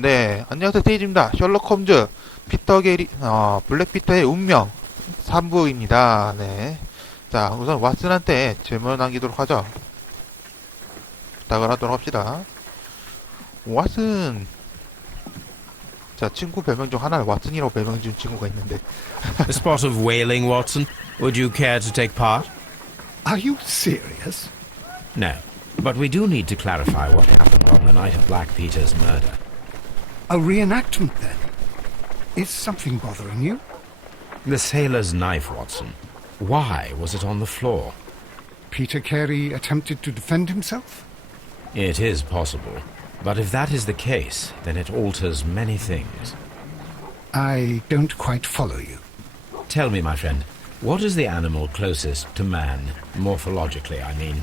네, 안녕하세요, 세이드입니다. 셜록홈즈 블랙 피터의 운명 3부입니다. 네. 자, 우선 왓슨한테 질문 남기도록 하죠. 부탁을 하도록 합시다. 왓슨. 자, 친구 별명 중 하나를 왓슨이라고 별명 준 친구가 있는데. A spot of whaling, Watson. Would you care to take part? Are you serious? No. But we do need to clarify what happened on the night of Black Peter's murder. A reenactment, then? Is something bothering you? The sailor's knife, Watson. Why was it on the floor? Peter Carey attempted to defend himself? It is possible. But if that is the case, then it alters many things. I don't quite follow you. Tell me, my friend, what is the animal closest to man, morphologically, I mean?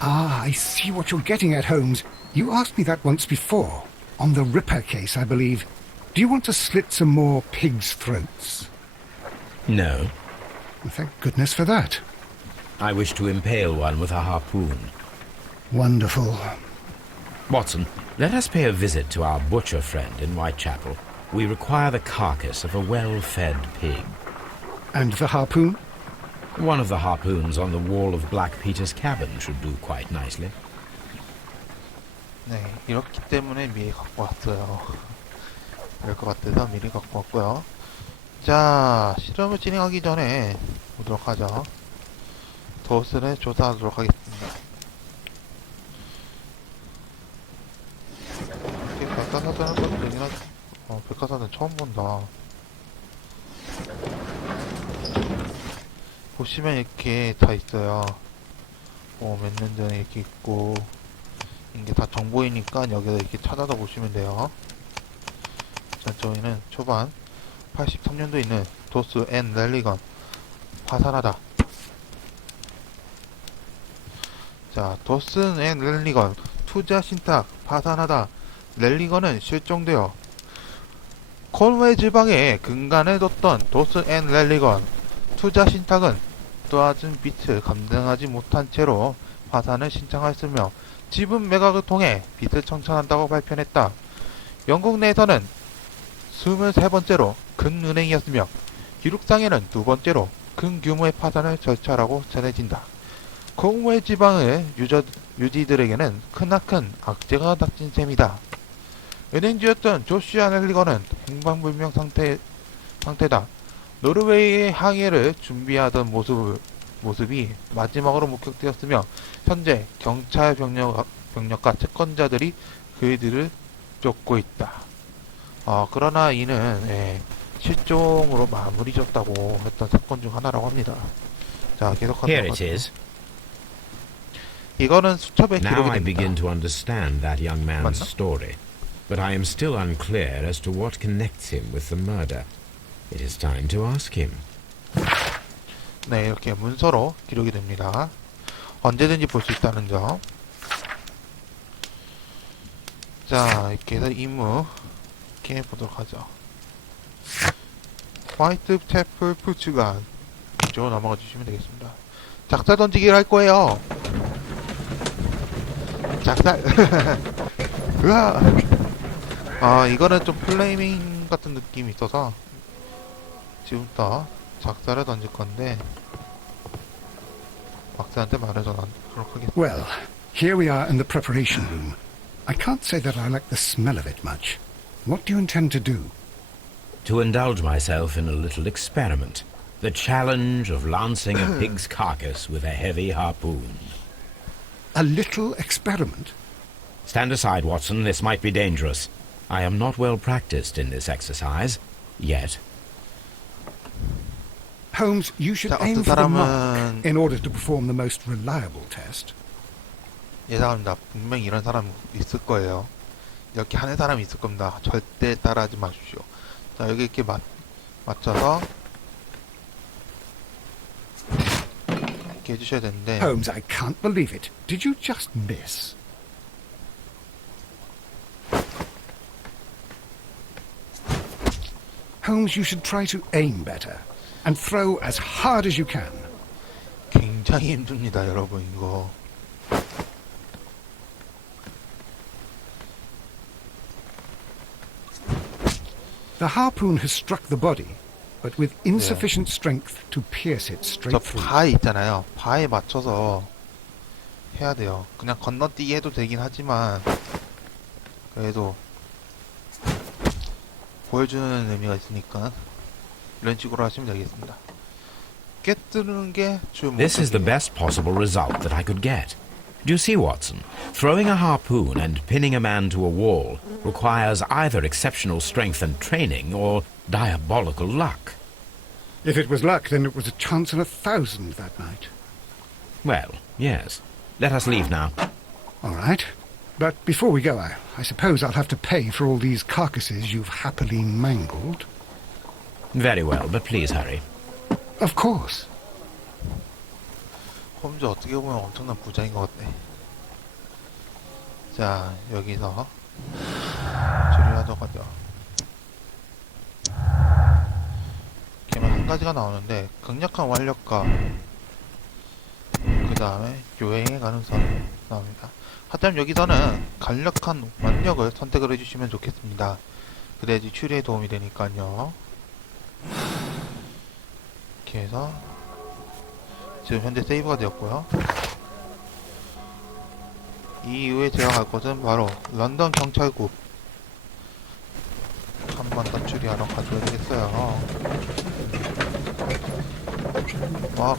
Ah, I see what you're getting at, Holmes. You asked me that once before. On the Ripper case, I believe. Do you want to slit some more pigs' throats? No. Well, thank goodness for that. I wish to impale one with a harpoon. Wonderful. Watson, let us pay a visit to our butcher friend in Whitechapel. We require the carcass of a well-fed pig. And the harpoon? One of the harpoons on the wall of Black Peter's cabin should do quite nicely. 네, 이렇기 때문에 미리 갖고 왔어요. 그럴 것 같아서 미리 갖고 왔고요. 자, 실험을 진행하기 전에 보도록 하죠. 도스를 조사하도록 하겠습니다. 이렇게 백과사전을 써도 되긴 하지. 백과사전 처음 본다. 보시면 이렇게 다 있어요. 몇 년 전에 이렇게 있고, 이게 다 정보이니까 여기서 이렇게 찾아서 보시면 돼요. 자, 저희는 초반 83년도에 있는 도스 앤 렐리건 파산하다. 자, 도스 앤 렐리건 투자 신탁 파산하다. 렐리건은 실종되어 콜웨이 지방에 근간을 뒀던 도스 앤 렐리건 투자 신탁은 또아준 빚을 감당하지 못한 채로 파산을 신청하였으며 지분 매각을 통해 빚을 청산한다고 발표했다. 영국 내에서는 23번째로 큰 은행이었으며 기록상에는 두 번째로 큰 규모의 파산을 절차라고 전해진다. 콜웨이 지방의 유지들에게는 크나큰 악재가 닥친 셈이다. 은행주였던 조슈아 렐리건은 행방불명 상태다. 노르웨이의 항해를 준비하던 모습이 마지막으로 목격되었으며 현재 경찰 병력과 채권자들이 그들을 쫓고 있다. 그러나 이는 실종으로 마무리졌다고 했던 사건 중 하나라고 합니다. 자, 계속하도록 Here it 하죠. is. 이거는 수첩에 Now 기록이 I begin 됩니다. to understand that young man's 맞나? story, but I am still unclear as to what connects him with the murder. It is time to ask him. 네, 이렇게 문서로 기록이 됩니다. 언제든지 볼 수 있다는 점. 자, 이렇게 해서 임무 이렇게 보도록 하죠. 화이트 채플 푸츠간 이쪽으로 넘어가 주시면 되겠습니다. 작살 던지기를 할 거예요. 작살. 으아. 이거는 좀 플레이밍 같은 느낌이 있어서 지금부터 작살을 던질 건데 박사한테 말해서 하도록 하겠습니다. Well, here we are in the preparation room. I can't say that I like the smell of it much. What do you intend to do? To indulge myself in a little experiment. The challenge of lancing a pig's carcass with a heavy harpoon. A little experiment? Stand aside, Watson. This might be dangerous. I am not well practiced in this exercise. Yet. Holmes, you should 자, aim 어떤 for the 사람은 mark in order to perform the most reliable test. 예상합니다. 분명히 이런 사람 있을 거예요. 이렇게 하는 사람이 있을 겁니다. 절대 따라하지 마십시오. 자, 여기 이렇게 맞춰서 이렇게 해주셔야 되는데 Holmes, I can't believe it. Did you just miss? Holmes, you should try to aim better and throw as hard as you can. 굉장히 힘듭니다, 여러분. 이거 The harpoon has struck the body, but with insufficient strength to pierce it 저 straight through. 바에 있잖아요. 바에 맞춰서 해야 돼요. 그냥 건너뛰기 해도 되긴 하지만 그래도 보여주는 의미가 있으니까 이런 식으로 하시면 되겠습니다. 깨뜨리는 게 주 This is the 목적이에요. best possible result that I could get. Do you see, Watson? Throwing a harpoon and pinning a man to a wall requires either exceptional strength and training or diabolical luck. If it was luck, then it was a chance in 1,000 that night. Well, yes. Let us leave now. All right. But before we go, I suppose I'll have to pay for all these carcasses you've happily mangled. Very well, but please hurry. Of course. 홈즈 어떻게 보면 엄청난 부자인 것 같네. 자, 여기서 처리하도록 하죠. 이렇게 한 가지가 나오는데 강력한 완력과 그 다음에 요행의 가능성 나옵니다. 하지만 여기서는 강력한 완력을 선택을 해주시면 좋겠습니다. 그래야지 추리에 도움이 되니까요. 이렇게 해서 지금 현재 세이브가 되었고요. 이후에 제가 갈 곳은 바로 런던 경찰국. 한 번 더 추리하러 가줘야 되겠어요.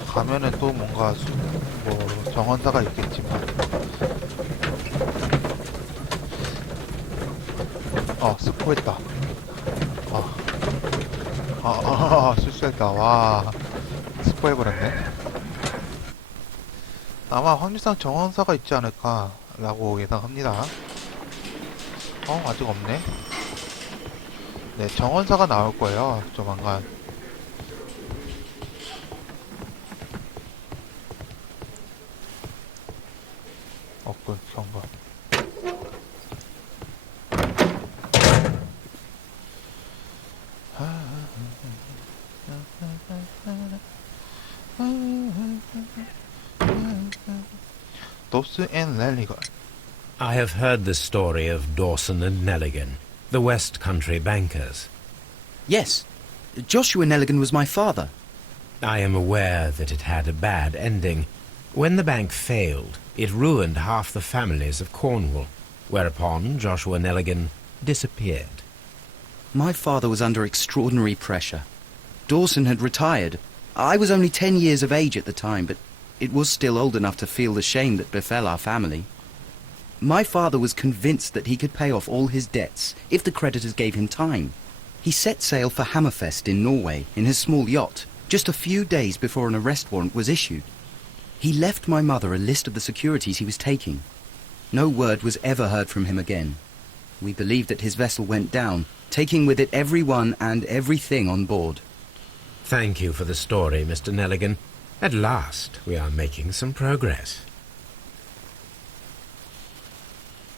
가면은 또 뭔가 정원사가 있겠지만 스포했다. 실수했다. 와, 스포해버렸네. 아마 확률상 정원사가 있지 않을까 라고 예상합니다. 아직 없네. 네, 정원사가 나올 거예요, 조만간. 없군, 경고. Dawson and Nelligan. I have heard the story of Dawson and Nelligan, the West Country bankers. Yes. Joshua Nelligan was my father. I am aware that it had a bad ending. When the bank failed, it ruined half the families of Cornwall, whereupon Joshua Nelligan disappeared. My father was under extraordinary pressure. Dawson had retired. I was only 10 years of age at the time, but it was still old enough to feel the shame that befell our family. My father was convinced that he could pay off all his debts if the creditors gave him time. He set sail for Hammerfest in Norway in his small yacht, just a few days before an arrest warrant was issued. He left my mother a list of the securities he was taking. No word was ever heard from him again. We believe that his vessel went down, taking with it everyone and everything on board. Thank you for the story, Mr. Nelligan. At last, we are making some progress.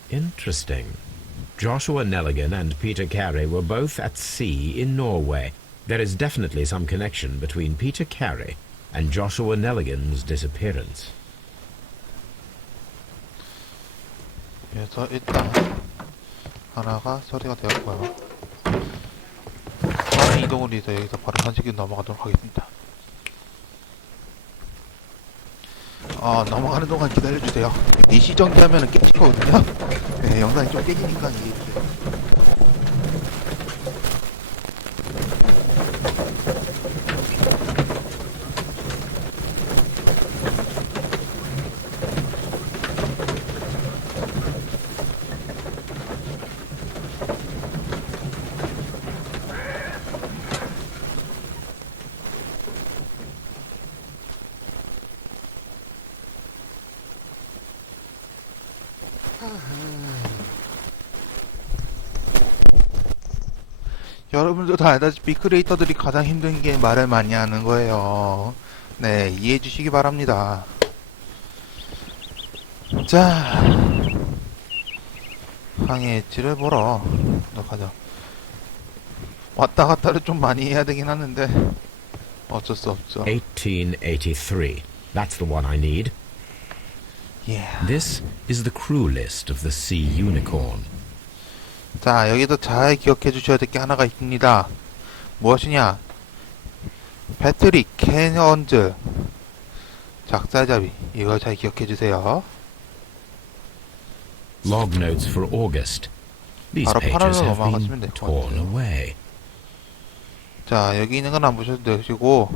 Interesting. Joshua Nelligan and Peter Carey were both at sea in Norway. There is definitely some connection between Peter Carey and Joshua Nelligan's disappearance. 그래서 일단 하나가 처리가 되었고요. 다음 이동을 위해서 여기서 바로 선식이 넘어가도록 하겠습니다. 넘어가는 동안 기다려주세요. 4시 정도 하면은 깨질 거거든요. 네, 영상이 좀 깨지니까 이해해주세요. 여러분도 다 알다시피 크리에이터들이 가장 힘든 게 말을 많이 하는 거예요. 네, 이해해 주시기 바랍니다. 자, 항해 엣지를 보러 가자. 왔다 갔다를 좀 많이 해야 되긴 하는데 어쩔 수 없죠. 1883. That's the one I need. Yeah. This is the crew list of the Sea Unicorn. 자, 여기도 잘 기억해 주셔야 될 게 하나가 있습니다. 무엇이냐? 패트릭 캐넌즈 작사잡이. 이걸 잘 기억해 주세요. Log notes for August. These 바로 pages 8월로 have 넘어가시면 been 될 것 torn 같아요. away. 자, 여기 있는 건 안 보셔도 되시고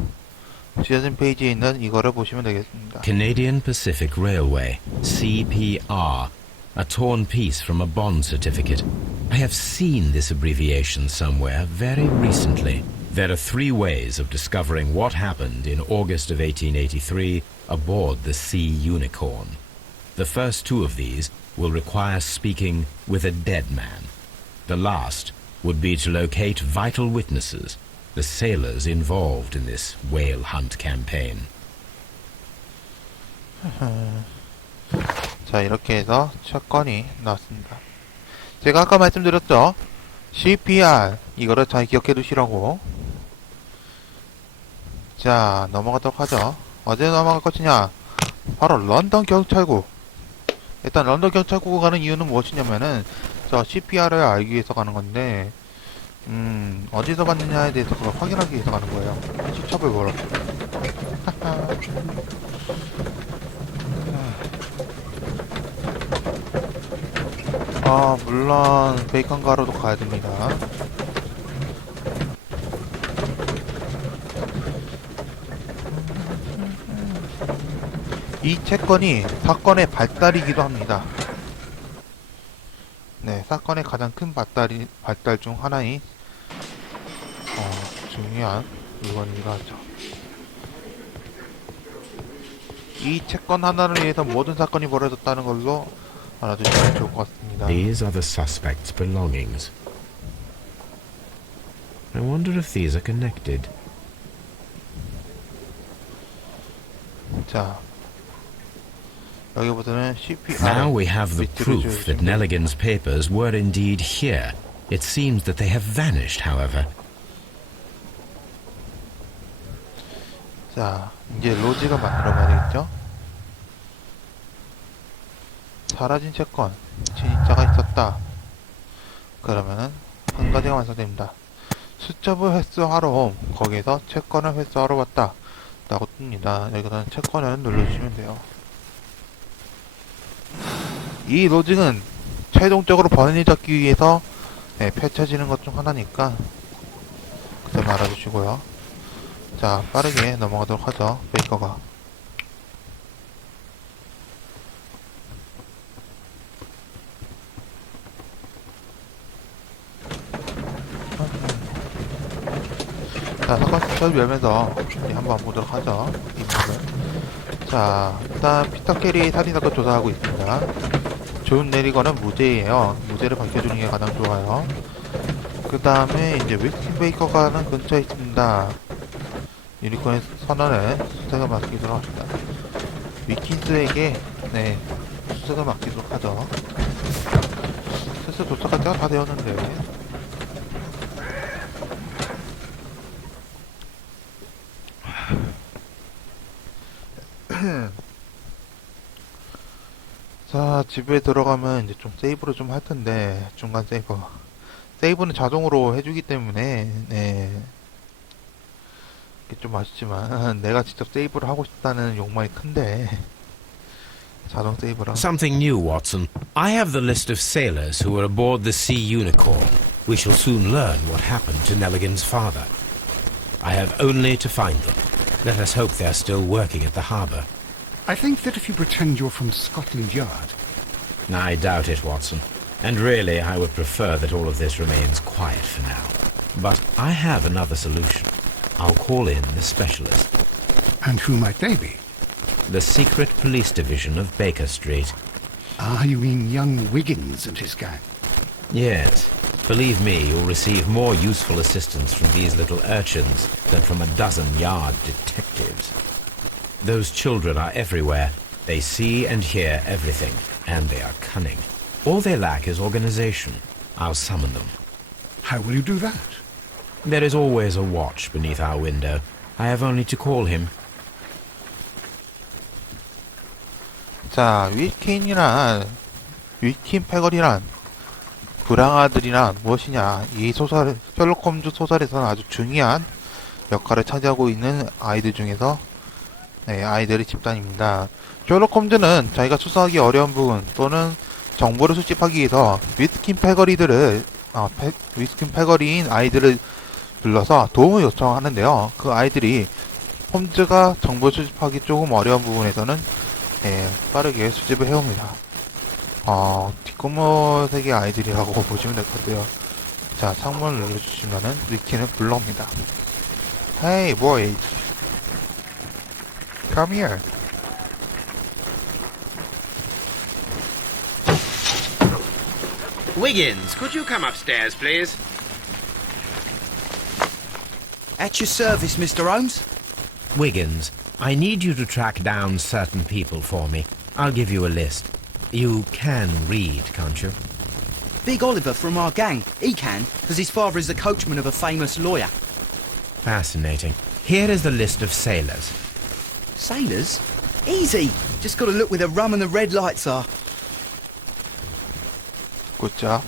지어진 페이지에 있는 이거를 보시면 되겠습니다. Canadian Pacific Railway, CPR, a torn piece from a bond certificate. I have seen this abbreviation somewhere very recently. There are 3 ways of discovering what happened in August of 1883 aboard the Sea Unicorn. The first 2 of these will require speaking with a dead man. The last would be to locate vital witnesses, the sailors involved in this whale hunt campaign. 자, 이렇게 해서 첫 건이 나왔습니다. 제가 아까 말씀드렸죠? CPR 이거를 잘 기억해 두시라고. 자, 넘어가도록 하죠. 어디에 넘어갈 것이냐? 바로 런던 경찰국. 일단 런던 경찰국 가는 이유는 무엇이냐면은 저 CPR을 알기 위해서 가는 건데 어디서 받느냐에 대해서 그걸 확인하기 위해서 가는 거예요. 시첩을 걸어. 아, 물론 베이컨 가루도 가야 됩니다. 이 채권이 사건의 발달이기도 합니다. 네, 사건의 가장 큰 발달 중 하나인 중요한 물건이기도 하죠. 이 채권 하나를 위해서 모든 사건이 벌어졌다는 걸로 알아두시면 좋을 것 같습니다. These are the suspect's belongings. I wonder if these are connected. 자, 여기부터는 CPR. Now we have the proof that Nelligan's papers were indeed here. It seems that they have vanished, however. 자, 이제 로지가 만들어봐야 되겠죠? 사라진 채권, 진입자가 있었다. 그러면은 한 가지가 완성됩니다. 수첩을 회수하러 옴. 거기에서 채권을 회수하러 왔다. 라고 뜹니다. 여기서는 채권을 눌러주시면 돼요. 이 로직은 최종적으로 범인을 잡기 위해서 펼쳐지는 것 중 하나니까 그 점 알아주시고요. 자, 빠르게 넘어가도록 하죠. 베이커가. 자, 사건 수첩 열면서 한번 보도록 하죠. 이분을. 자, 일단 피터 캐리의 살인사건 조사하고 있습니다. 존 내리건은 무죄예요. 무죄를 밝혀주는 게 가장 좋아요. 그 다음에 이제 윌킨 베이커가는 근처에 있습니다. 유니콘의 선언을 수색을 맡기도록 합니다. 위킨스에게 수색을 맡기도록 하죠. 슬슬 도착할 때가 다 되었는데. 자, 집에 들어가면 이제 좀 세이브를 좀 할 텐데, 중간 세이브. 세이브는 자동으로 해주기 때문에, 이게 좀 아쉽지만, 내가 직접 세이브를 하고 싶다는 욕망이 큰데, 자동 세이브라. Something new, Watson. I have the list of sailors who were aboard the Sea Unicorn. We shall soon learn what happened to Nelligan's father. I have only to find them. Let us hope they are still working at the harbour. I think that if you pretend you're from Scotland Yard... I doubt it, Watson. And really, I would prefer that all of this remains quiet for now. But I have another solution. I'll call in the specialist. And who might they be? The secret police division of Baker Street. Ah, you mean young Wiggins and his gang? Yes. Believe me, you'll receive more useful assistance from these little urchins than from a dozen yard detectives. Those children are everywhere. They see and hear everything, and they are cunning. All they lack is organization. I'll summon them. How will you do that? There is always a watch beneath our window. I have only to call him. 자, 위킨 패거리란 불황아들이란 무엇이냐? 이 소설, 셜록 홈즈 소설에서는 아주 중요한 역할을 차지하고 있는 아이들 중에서 아이들의 집단입니다. 셜록 홈즈는 자기가 수사하기 어려운 부분 또는 정보를 수집하기 위해서 위스킨 패거리인 아이들을 불러서 도움을 요청하는데요. 그 아이들이 홈즈가 정보 수집하기 조금 어려운 부분에서는 빠르게 수집을 해옵니다. 뒷골목의 아이들이라고 보시면 될 것 같아요. 자, 창문을 눌러주시면은 위키는 불러옵니다. Hey boys, come here. Wiggins, could you come upstairs, please? At your service, Mr. Holmes. Wiggins, I need you to track down certain people for me. I'll give you a list. You can read, can't you? Big Oliver from our gang. He can, because his father is the coachman of a famous lawyer. Fascinating. Here is the list of sailors. Sailors? Easy. Just got to look where the rum and the red lights are. Good job.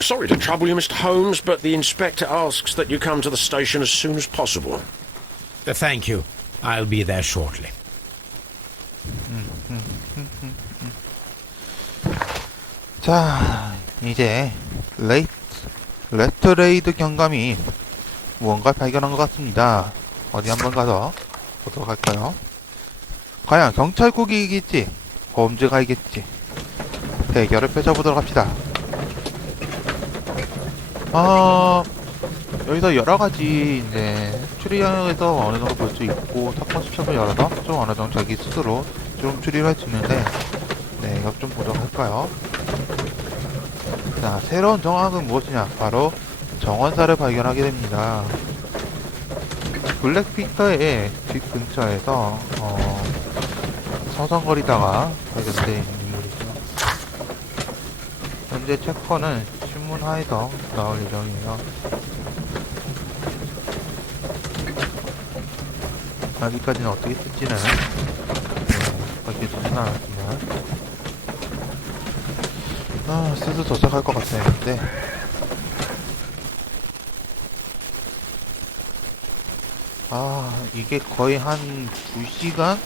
Sorry to trouble you, Mr. Holmes, but the inspector asks that you come to the station as soon as possible. Thank you. I'll be there shortly. 자, 이제 레터레이드 경감이 무언가 발견한 것 같습니다. 어디 한번 가서 보도록 할까요? 과연 경찰국이겠지? 홈즈가 이겠지? 대결을 펼쳐보도록 합시다. 여기서 여러가지 이제 추리에서 어느 정도 볼 수 있고 사건 수첩을 열어서 좀 어느 정도 자기 스스로 좀 추리를 할 수 있는데, 이거 좀 보도록 할까요? 자, 새로운 정황은 무엇이냐? 바로 정원사를 발견하게 됩니다. 블랙피터의 집 근처에서 서성거리다가 발견된 인물이죠. 현재 체커는 신문화에서 나올 예정이에요. 아직까지는 어떻게 쓸지는 밝혀지진 않았지만 슬슬 도착할 것 같았는데 이게 거의 한 2시간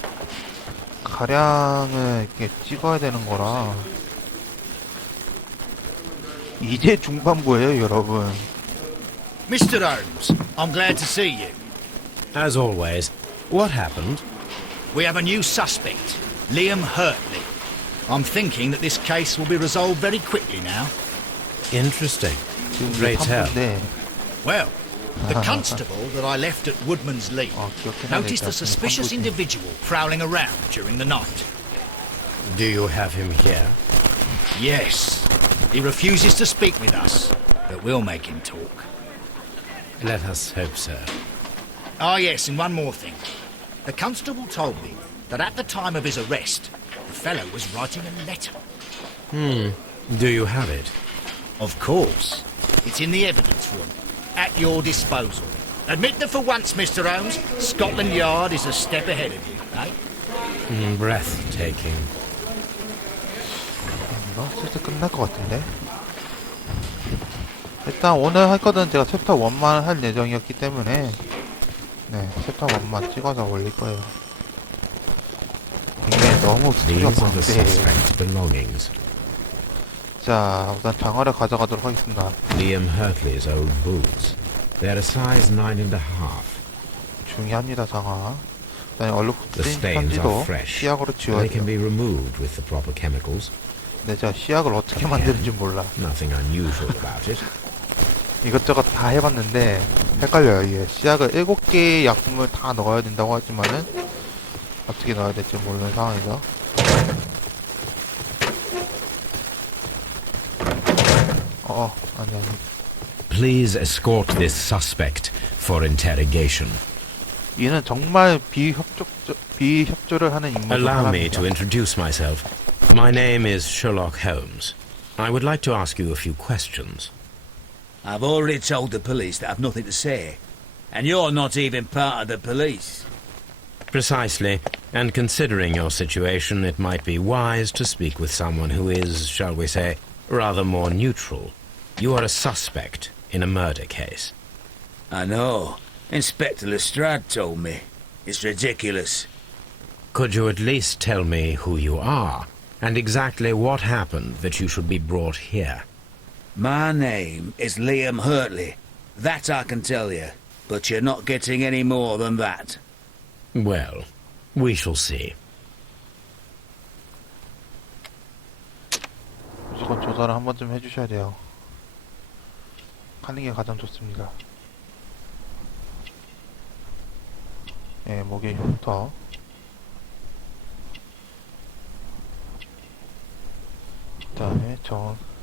가량을 이렇게 찍어야 되는 거라 이제 중반부예요, 여러분. Mr. Holmes, I'm glad to see you. As always, what happened? We have a new suspect, Liam Hurtley. I'm thinking that this case will be resolved very quickly now. Interesting. 지금 Great help. 3분인데 Well, the constable that I left at Woodman's Lee 기억해놔야 noticed a 되겠다. suspicious 3분이지. individual prowling around during the night. Do you have him here? Yes, he refuses to speak with us, but we'll make him talk. Let us hope so. Ah, yes, and one more thing. The constable told me that at the time of his arrest, the fellow was writing a letter. Do you have it? Of course. It's in the evidence room, at your disposal. Admit that for once, Mr. Holmes, Scotland Yard is a step ahead of you, eh? Breathtaking. 이거 슬슬 끝날 것 같은데. 일단 오늘 할 거는 제가 챕터 1만 할 예정이었기 때문에 챕터 1만 찍어서 올릴 거예요. 이게 너무 스토리가 These are the 많은데. suspect's belongings. 자, 우선 장화를 가져가도록 하겠습니다. Liam Hurtley's old boots. They're a size 9.5. 중요합니다, 장화. 그다음에 얼룩 The 진 stains are 편지도 fresh. 시약으로 지워야 They can 돼요. be removed with the proper chemicals. 근데 제가 시약을 어떻게 만드는지 몰라. Nothing unusual about it. 이것저것 다 해봤는데 헷갈려요. 이게 시약을 7개의 약품을 다 넣어야 된다고 하지만은 어떻게 넣어야 될지 모르는 상황이죠. 아니. Please escort this suspect for interrogation. 얘는 정말 비협조를 하는 인물로 Allow me 사람입니다. to introduce myself. My name is Sherlock Holmes. I would like to ask you a few questions. I've already told the police that I've nothing to say. And you're not even part of the police. Precisely. And considering your situation, it might be wise to speak with someone who is, shall we say, rather more neutral. You are a suspect in a murder case. I know. Inspector Lestrade told me. It's ridiculous. Could you at least tell me who you are, and exactly what happened that you should be brought here? My name is Liam Hurtley. That I can tell you. But you're not getting any more than that. Well, we shall see. 무조건 조사를 한 번쯤 해주셔야 돼요. 하는 게 가장 좋습니다. 예, 목의 흉터. 그 다음에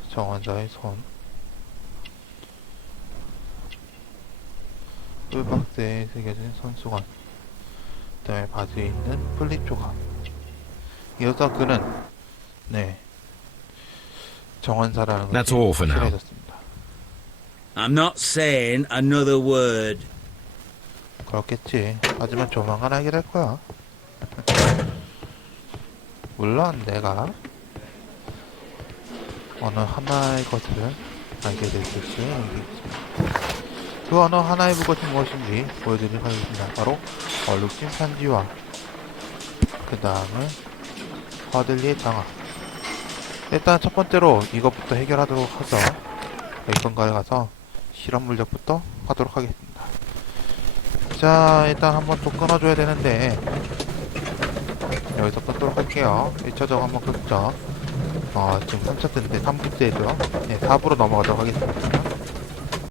정환자의 손. 뿔박스에 새겨진 손수건. 그 다음에 바지에 있는 플립 조각. 이어서 그는 정환사라는 That's all for now. 확실해졌습니다. I'm not saying another word. 그렇겠지. 하지만 조만간 알게 될 거야. 물론 내가 어느 하나의 것을 알게 될 수 있습니다. 그 어느 하나의 것이 무엇인지 보여드리도록 하겠습니다. 바로 얼룩진 편지와 그 다음에 화들리의 장화. 일단 첫 번째로 이것부터 해결하도록 하죠. 베이컨가에 가서 실험 물약부터 하도록 하겠습니다. 자, 일단 한번 또 끊어줘야 되는데 여기서 끊도록 할게요. 1차적 한번 끊죠. 지금 3차 때인데 3부 때죠. 네, 4부로 넘어가도록 하겠습니다.